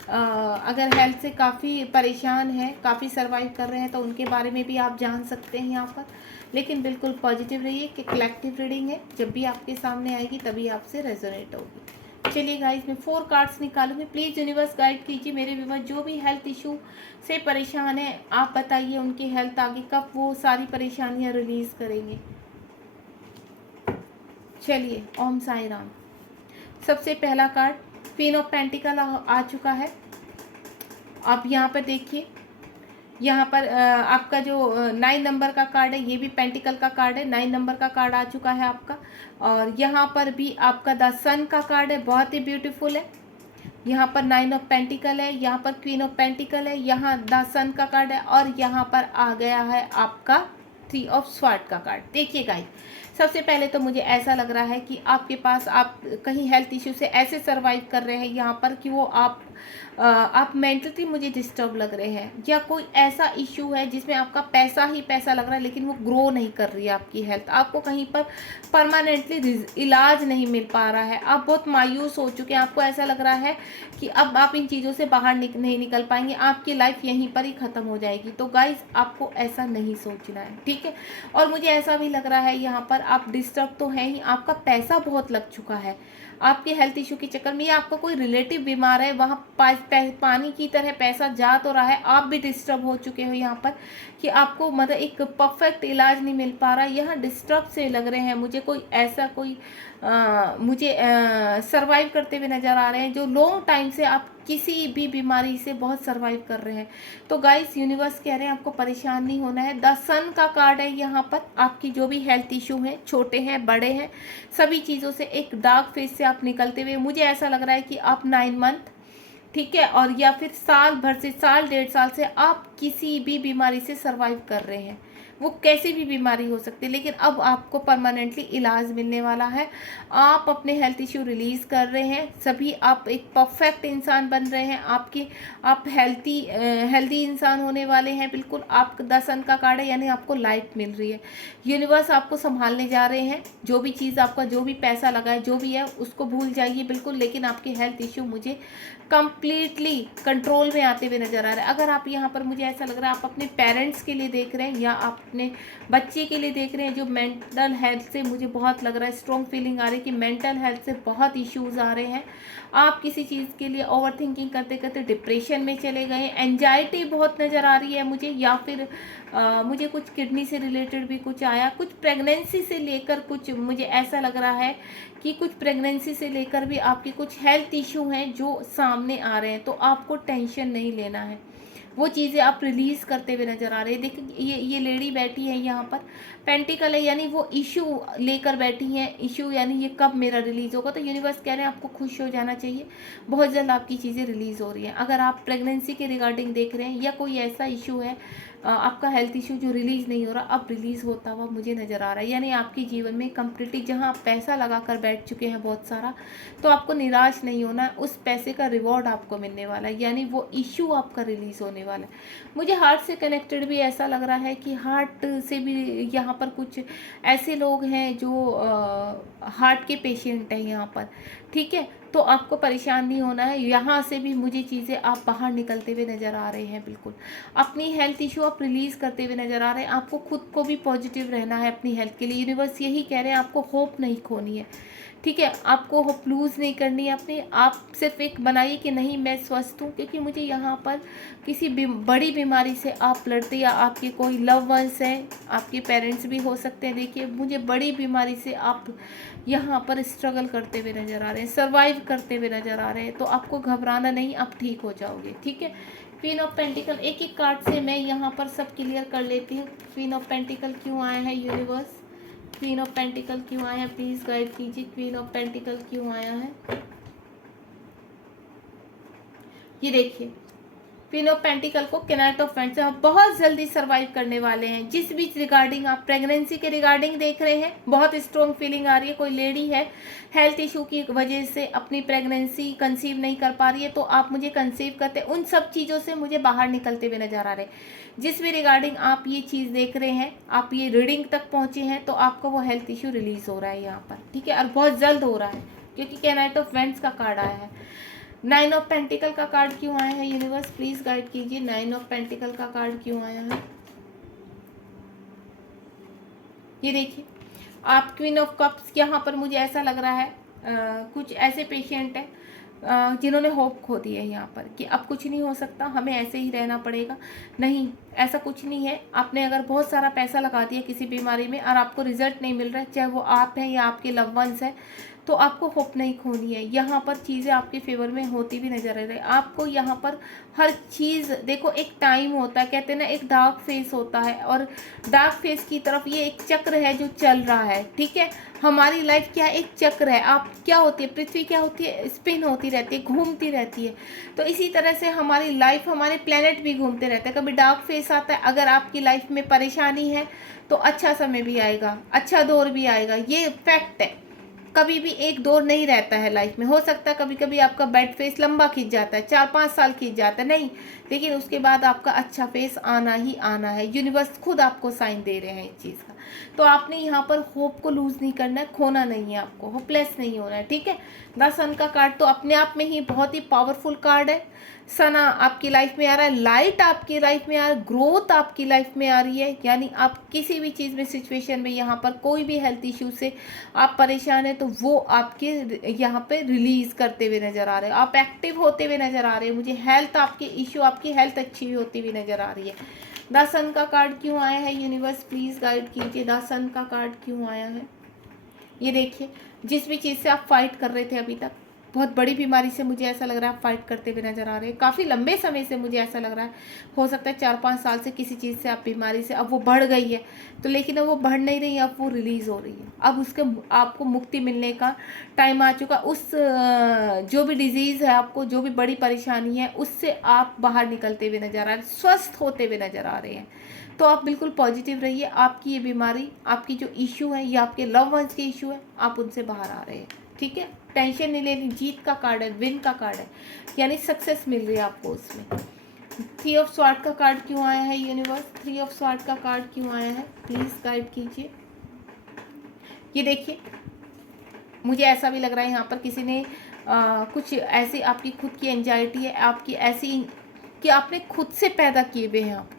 अगर हेल्थ से काफ़ी परेशान है, काफ़ी सर्वाइव कर रहे हैं, तो उनके बारे में भी आप जान सकते हैं यहाँ पर। लेकिन बिल्कुल पॉजिटिव रहिए कि कलेक्टिव रीडिंग है, जब भी आपके सामने आएगी तभी आपसे रेजोनेट होगी। चलिए गाइस, मैं 4 कार्ड्स निकालूंगी। प्लीज़ यूनिवर्स गाइड कीजिए मेरे व्यूअर जो भी हेल्थ इशू से परेशान है। आप बताइए उनकी हेल्थ आगे कब वो सारी परेशानियाँ रिलीज़ करेंगे। चलिए, ओम साई राम। सबसे पहला कार्ड क्वीन ऑफ पेंटिकल आ चुका है। आप यहाँ पर देखिए, यहाँ पर आपका जो 9 नंबर का कार्ड है, ये भी पेंटिकल का कार्ड है। 9 नंबर का कार्ड आ चुका है आपका। और यहाँ पर भी आपका द सन का कार्ड है, बहुत ही ब्यूटीफुल है। यहाँ पर 9 ऑफ पेंटिकल है, यहाँ पर क्वीन ऑफ पेंटिकल है, यहाँ द सन का कार्ड है, और यहाँ पर आ गया है आपका 3 ऑफ स्वॉर्ड का कार्ड। देखिए गाइस, सबसे पहले तो मुझे ऐसा लग रहा है कि आपके पास, आप कहीं हेल्थ इश्यू से ऐसे सर्वाइव कर रहे हैं यहाँ पर कि वो आप मेंटली मुझे डिस्टर्ब लग रहे हैं, या कोई ऐसा इश्यू है जिसमें आपका पैसा ही पैसा लग रहा है, लेकिन वो ग्रो नहीं कर रही है आपकी हेल्थ। आपको कहीं पर परमानेंटली इलाज नहीं मिल पा रहा है, आप बहुत मायूस हो चुके हैं। आपको ऐसा लग रहा है कि अब आप इन चीज़ों से बाहर नहीं निकल पाएंगे, आपकी लाइफ यहीं पर ही ख़त्म हो जाएगी। तो गाइज, आपको ऐसा नहीं सोचना है, ठीक है। और मुझे ऐसा भी लग रहा है यहाँ पर आप डिस्टर्ब तो हैं ही, आपका पैसा बहुत लग चुका है आपके हेल्थ इशू के चक्कर में, या आपका कोई रिलेटिव बीमार है, वहाँ पानी की तरह पैसा जा तो रहा है, आप भी डिस्टर्ब हो चुके हो यहाँ पर कि आपको मतलब एक परफेक्ट इलाज नहीं मिल पा रहा है। यहाँ डिस्टर्ब से लग रहे हैं मुझे, कोई ऐसा कोई मुझे सर्वाइव करते हुए नज़र आ रहे हैं, जो लॉन्ग टाइम से आप किसी भी बीमारी से बहुत सर्वाइव कर रहे हैं। तो गाइस, यूनिवर्स कह रहे हैं आपको परेशान नहीं होना है। द सन का कार्ड है यहाँ पर। आपकी जो भी हेल्थ इशू हैं, छोटे हैं बड़े हैं, सभी चीज़ों से एक डार्क फेज से आप निकलते हुए, मुझे ऐसा लग रहा है कि आप 9 मंथ, ठीक है, और या फिर साल भर से, साल 1.5 साल से आप किसी भी बीमारी से सर्वाइव कर रहे हैं। वो कैसी भी बीमारी हो सकती है, लेकिन अब आपको परमानेंटली इलाज मिलने वाला है। आप अपने हेल्थ इश्यू रिलीज़ कर रहे हैं, सभी आप एक परफेक्ट इंसान बन रहे हैं। आप हेल्दी इंसान होने वाले हैं बिल्कुल। आप 10 अंक का कार्ड है, यानी आपको लाइट मिल रही है। यूनिवर्स आपको संभालने जा रहे हैं। जो भी चीज़ आपका, जो भी पैसा लगा है, जो भी है, उसको भूल जाइए बिल्कुल, लेकिन आपके हेल्थ इश्यू मुझे कंप्लीटली कंट्रोल में आते हुए नजर आ रहा है। अगर आप यहाँ पर, मुझे ऐसा लग रहा है आप अपने पेरेंट्स के लिए देख रहे हैं, या आप अपने बच्चे के लिए देख रहे हैं, जो मेंटल हेल्थ से मुझे बहुत लग रहा है, स्ट्रॉन्ग फीलिंग आ रही है कि मेंटल हेल्थ से बहुत इश्यूज आ रहे हैं। आप किसी चीज़ के लिए ओवर थिंकिंग करते करते डिप्रेशन में चले गए, एंजाइटी बहुत नज़र आ रही है मुझे, या फिर मुझे कुछ किडनी से रिलेटेड भी कुछ आया, कुछ प्रेगनेंसी से लेकर कुछ मुझे ऐसा लग रहा है कि कुछ प्रेगनेंसी से लेकर भी आपके कुछ हेल्थ इशू हैं जो सामने आ रहे हैं। तो आपको टेंशन नहीं लेना है, वो चीज़ें आप रिलीज़ करते हुए नज़र आ रहे हैं। देखिए ये लेडी बैठी है यहाँ पर, पेंटिकल है, यानी वो इशू लेकर बैठी हैं। इशू यानी ये कब मेरा रिलीज़ होगा, तो यूनिवर्स कह रहे हैं आपको खुश हो जाना चाहिए, बहुत जल्द आपकी चीज़ें रिलीज़ हो रही हैं। अगर आप प्रेगनेंसी के रिगार्डिंग देख रहे हैं या कोई ऐसा इशू है आपका हेल्थ इशू जो रिलीज़ नहीं हो रहा, अब रिलीज़ होता हुआ मुझे नज़र आ रहा है। यानी आपके जीवन में कंप्लीटली जहाँ आप पैसा लगा कर बैठ चुके हैं बहुत सारा, तो आपको निराश नहीं होना है, उस पैसे का रिवॉर्ड आपको मिलने वाला है, यानी वो इशू आपका रिलीज़ होने वाला है। मुझे हार्ट से कनेक्टेड भी ऐसा लग रहा है कि हार्ट से भी यहाँ पर कुछ ऐसे लोग हैं जो हार्ट के पेशेंट हैं यहाँ पर, ठीक है। तो आपको परेशान नहीं होना है, यहाँ से भी मुझे चीज़ें आप बाहर निकलते हुए नज़र आ रहे हैं। बिल्कुल अपनी हेल्थ इशू आप रिलीज़ करते हुए नज़र आ रहे हैं। आपको खुद को भी पॉजिटिव रहना है अपनी हेल्थ के लिए, यूनिवर्स यही कह रहे हैं, आपको होप नहीं खोनी है, ठीक है। आपको होप लूज़ नहीं करनी है अपनी, आप सिर्फ एक बनाइए कि नहीं मैं स्वस्थ हूँ, क्योंकि मुझे यहाँ पर किसी बड़ी बीमारी से आप लड़ते, या आपके कोई लव वंस हैं, आपके पेरेंट्स भी हो सकते हैं। देखिए मुझे बड़ी बीमारी से आप यहाँ पर स्ट्रगल करते हुए नज़र आ रहे हैं, सर्वाइव करते हुए नज़र आ रहे हैं। तो आपको घबराना नहीं, आप ठीक हो जाओगे, ठीक है। क्वीन ऑफ पेंटिकल, एक एक कार्ड से मैं यहाँ पर सब क्लियर कर लेती हूँ। क्वीन ऑफ पेंटिकल क्यों आया है यूनिवर्स, क्वीन ऑफ पेंटिकल क्यों आया है, प्लीज़ गाइड कीजिए। क्वीन ऑफ पेंटिकल क्यों आया है, ये देखिए क्वीन ऑफ पेंटिकल को नाइट ऑफ वांड्स से आप बहुत जल्दी सर्वाइव करने वाले हैं। जिस भी रिगार्डिंग आप प्रेगनेंसी के रिगार्डिंग देख रहे हैं, बहुत स्ट्रॉन्ग फीलिंग आ रही है। कोई लेडी है हेल्थ इशू की वजह से अपनी प्रेगनेंसी कंसीव नहीं कर पा रही है, तो आप मुझे कंसीव करते, उन सब चीज़ों से मुझे बाहर निकलते हुए नजर आ रहे हैं। जिस भी रिगार्डिंग आप ये चीज़ देख रहे हैं, आप ये रीडिंग तक पहुंचे हैं, तो आपको वो हेल्थ इशू रिलीज हो रहा है यहाँ पर, ठीक है, और बहुत जल्द हो रहा है, क्योंकि नाइट ऑफ वांड्स का कार्ड आया है। 9 ऑफ पेंटिकल का कार्ड क्यों आया है यूनिवर्स, प्लीज गाइड कीजिए। 9 ऑफ पेंटिकल का कार्ड क्यों आया है, ये देखिए आप क्वीन ऑफ कप्स, यहाँ पर मुझे ऐसा लग रहा है कुछ ऐसे पेशेंट हैं जिन्होंने होप खो दी है यहाँ पर, कि अब कुछ नहीं हो सकता, हमें ऐसे ही रहना पड़ेगा। नहीं, ऐसा कुछ नहीं है। आपने अगर बहुत सारा पैसा लगा दिया किसी बीमारी में और आपको रिजल्ट नहीं मिल रहा है, चाहे वो आप हैं या आपके लव वंस हैं, तो आपको होप नहीं खोनी है। यहाँ पर चीज़ें आपके फेवर में होती भी नजर आ रही है। आपको यहाँ पर हर चीज़, देखो एक टाइम होता है, कहते हैं ना एक डार्क फेस होता है, और डार्क फेस की तरफ ये एक चक्र है जो चल रहा है, ठीक है। हमारी लाइफ क्या एक चक्र है, आप क्या होती है, पृथ्वी क्या होती है, स्पिन होती रहती है, घूमती रहती है। तो इसी तरह से हमारी लाइफ, हमारे प्लेनेट भी घूमते रहते हैं। कभी डार्क फेस आता है, अगर आपकी लाइफ में परेशानी है तो अच्छा समय भी आएगा, अच्छा दौर भी आएगा, ये फैक्ट है। कभी भी एक दौर नहीं रहता है लाइफ में। हो सकता है कभी कभी आपका बैड फेस लंबा खींच जाता है, 4-5 साल खींच जाता है, नहीं, लेकिन उसके बाद आपका अच्छा फेस आना ही आना है। यूनिवर्स खुद आपको साइन दे रहे हैं इस चीज़ का। तो आपने यहाँ पर होप को लूज नहीं करना है, खोना नहीं है, आपको होपलेस नहीं होना है, ठीक है। द सन का कार्ड तो अपने आप में ही बहुत ही पावरफुल कार्ड है। सन आपकी लाइफ में आ रहा है, लाइट आपकी लाइफ में आ रहा है, ग्रोथ आपकी लाइफ में आ रही है। यानी आप किसी भी चीज़ में, सिचुएशन में, यहाँ पर कोई भी हेल्थ इश्यू से आप परेशान हैं, तो वो आपके यहाँ पे रिलीज करते हुए नजर आ रहे हैं। आप एक्टिव होते हुए नजर आ रहे हैं। मुझे हेल्थ, आपके इश्यू, आपकी हेल्थ अच्छी होती हुई नजर आ रही है। द सन का कार्ड क्यों आया है यूनिवर्स, प्लीज गाइड कीजिए। द सन का कार्ड क्यों आया है, ये देखिए जिस भी चीज़ से आप फाइट कर रहे थे अभी तक, बहुत बड़ी बीमारी से मुझे ऐसा लग रहा है आप फाइट करते हुए नजर आ रहे हैं। काफ़ी लंबे समय से मुझे ऐसा लग रहा है, हो सकता है 4-5 साल से किसी चीज़ से आप बीमारी से, अब वो बढ़ गई है, तो लेकिन अब वो बढ़ नहीं रही है, अब वो रिलीज़ हो रही है। अब उसके आपको मुक्ति मिलने का टाइम आ चुका। उस जो भी डिजीज़ है, आपको जो भी बड़ी परेशानी है, उससे आप बाहर निकलते हुए नजर आ रहे हैं, स्वस्थ होते हुए नजर आ रहे हैं। तो आप बिल्कुल पॉजिटिव रहिए। आपकी ये बीमारी, आपकी जो इशू है, या आपके लव वंस के इशू है, आप उनसे बाहर आ रहे हैं, ठीक है। टेंशन नहीं लेनी, जीत का कार्ड है, विन का कार्ड है, यानी सक्सेस मिल रही है आपको उसमें। 3 ऑफ स्वॉर्ड का कार्ड क्यों आया है यूनिवर्स, 3 ऑफ स्वॉर्ड का कार्ड क्यों आया है, प्लीज गाइड कीजिए। ये देखिए मुझे ऐसा भी लग रहा है यहाँ पर किसी ने कुछ ऐसी, आपकी खुद की एंजाइटी है, आपकी ऐसी कि आपने खुद से पैदा किए हुए हैं आप,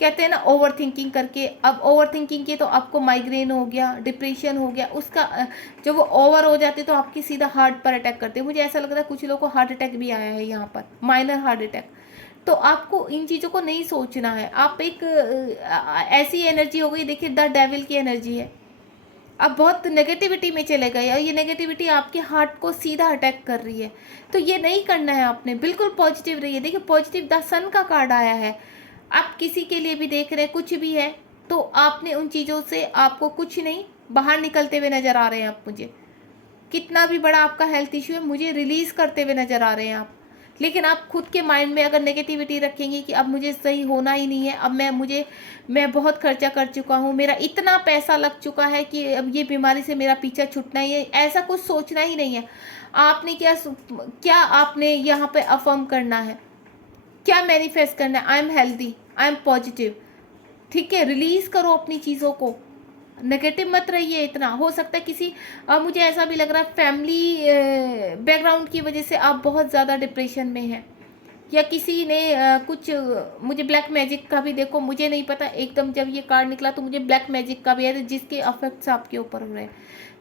कहते हैं ना ओवर थिंकिंग करके। अब ओवर थिंकिंग की तो आपको माइग्रेन हो गया, डिप्रेशन हो गया, उसका जब वो ओवर हो जाते तो आपकी सीधा हार्ट पर अटैक करते हैं। मुझे ऐसा लगता है कुछ लोगों को हार्ट अटैक भी आया है यहाँ पर, माइनर हार्ट अटैक। तो आपको इन चीज़ों को नहीं सोचना है। आप एक ऐसी एनर्जी हो गई, देखिए द डेविल की एनर्जी है, आप बहुत नेगेटिविटी में चले गए और ये नेगेटिविटी आपके हार्ट को सीधा अटैक कर रही है। तो ये नहीं करना है आपने, बिल्कुल पॉजिटिव रहिए। देखिए पॉजिटिव, द सन का कार्ड आया है। आप किसी के लिए भी देख रहे हैं, कुछ भी है, तो आपने उन चीज़ों से, आपको कुछ नहीं, बाहर निकलते हुए नज़र आ रहे हैं आप मुझे। कितना भी बड़ा आपका हेल्थ इशू है, मुझे रिलीज़ करते हुए नज़र आ रहे हैं आप। लेकिन आप खुद के माइंड में अगर नेगेटिविटी रखेंगे कि अब मुझे सही होना ही नहीं है, अब मैं बहुत खर्चा कर चुका हूँ, मेरा इतना पैसा लग चुका है कि अब ये बीमारी से मेरा पीछा छूटना ही है, ऐसा कुछ सोचना ही नहीं है। आपने क्या आपने यहाँ पे अफर्म करना है, क्या मैनिफेस्ट करना है? I am healthy, I am positive. ठीक है, रिलीज़ करो अपनी चीज़ों को, नेगेटिव मत रहिए इतना। हो सकता है किसी मुझे ऐसा भी लग रहा है फैमिली बैकग्राउंड की वजह से आप बहुत ज़्यादा डिप्रेशन में हैं, या किसी ने कुछ मुझे ब्लैक मैजिक का भी, देखो मुझे नहीं पता, एकदम जब ये कार्ड निकला तो मुझे ब्लैक मैजिक का भी है जिसके अफेक्ट्स आपके ऊपर हो रहे हैं।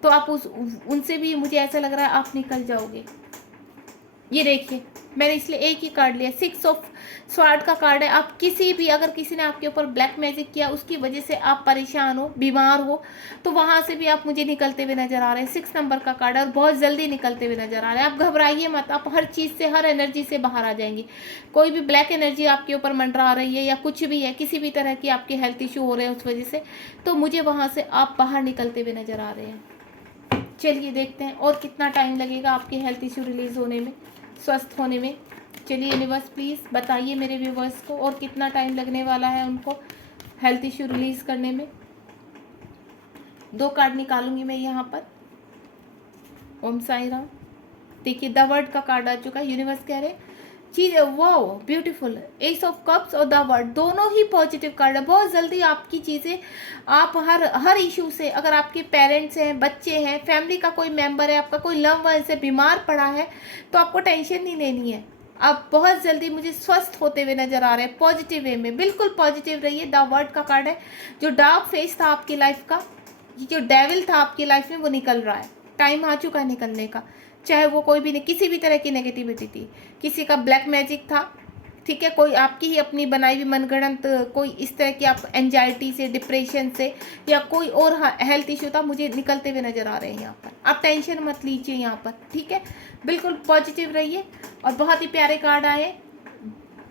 तो आप उनसे भी मुझे ऐसा लग रहा है आप निकल जाओगे। ये देखिए मैंने इसलिए एक ही कार्ड लिया, 6 ऑफ स्वार्ड का कार्ड है। आप किसी भी, अगर किसी ने आपके ऊपर ब्लैक मैजिक किया, उसकी वजह से आप परेशान हो, बीमार हो, तो वहाँ से भी आप मुझे निकलते हुए नजर आ रहे हैं। 6 नंबर का कार्ड है और बहुत जल्दी निकलते हुए नजर आ रहे हैं। आप घबराइए मत, आप हर चीज़ से, हर एनर्जी से बाहर आ जाएंगे। कोई भी ब्लैक एनर्जी आपके ऊपर मंडरा रही है या कुछ भी है, किसी भी तरह की आपके हेल्थ इशू हो रहे हैं उस वजह से, तो मुझे वहाँ से आप बाहर निकलते हुए नजर आ रहे हैं। चलिए देखते हैं और कितना टाइम लगेगा आपके हेल्थ इशू रिलीज होने में, स्वस्थ होने में। चलिए यूनिवर्स प्लीज़ बताइए मेरे व्यूवर्स को और कितना टाइम लगने वाला है उनको हेल्थ इशू रिलीज़ करने में। 2 कार्ड निकालूंगी मैं यहाँ पर। ओम साई राम। देखिए द वर्ड का कार्ड आ चुका है। यूनिवर्स कह रहे चीज़, wow beautiful, ace of cups और द वर्ड, दोनों ही पॉजिटिव कार्ड है। बहुत जल्दी आपकी चीज़ें, आप हर इशू से, अगर आपके पेरेंट्स हैं, बच्चे हैं, फैमिली का कोई मेंबर है, आपका कोई लव वन से बीमार पड़ा है, तो आपको टेंशन नहीं लेनी है। आप बहुत जल्दी मुझे स्वस्थ होते हुए नजर आ रहे हैं, पॉजिटिव वे में। बिल्कुल पॉजिटिव रहिए। द वर्ड का कार्ड है। जो डार्क फेस था आपकी लाइफ का, जो डेविल था आपकी लाइफ में, वो निकल रहा है। टाइम आ चुका है निकलने का। चाहे वो कोई भी, किसी भी तरह की नेगेटिविटी थी, किसी का ब्लैक मैजिक था, ठीक है, कोई आपकी ही अपनी बनाई हुई मनगढ़ंत, कोई इस तरह की आप एंजाइटी से, डिप्रेशन से, या कोई और हेल्थ इशू था, मुझे निकलते हुए नजर आ रहे हैं यहाँ पर। आप टेंशन मत लीजिए यहाँ पर, ठीक है, बिल्कुल पॉजिटिव रहिए। और बहुत ही प्यारे कार्ड आए,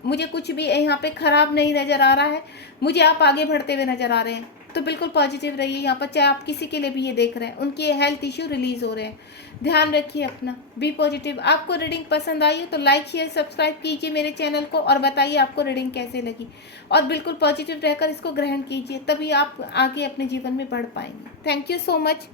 मुझे कुछ भी यहाँ पे खराब नहीं नज़र आ रहा है, मुझे आप आगे बढ़ते हुए नज़र आ रहे हैं। तो बिल्कुल पॉजिटिव रहिए यहाँ पर, चाहे आप किसी के लिए भी ये देख रहे हैं, उनके हेल्थ इश्यू रिलीज हो रहे हैं। ध्यान रखिए अपना, बी पॉजिटिव। आपको रीडिंग पसंद आई है तो लाइक शेयर सब्सक्राइब कीजिए मेरे चैनल को और बताइए आपको रीडिंग कैसे लगी। और बिल्कुल पॉजिटिव रहकर इसको ग्रहण कीजिए, तभी आप आगे अपने जीवन में बढ़ पाएंगे। Thank you so much.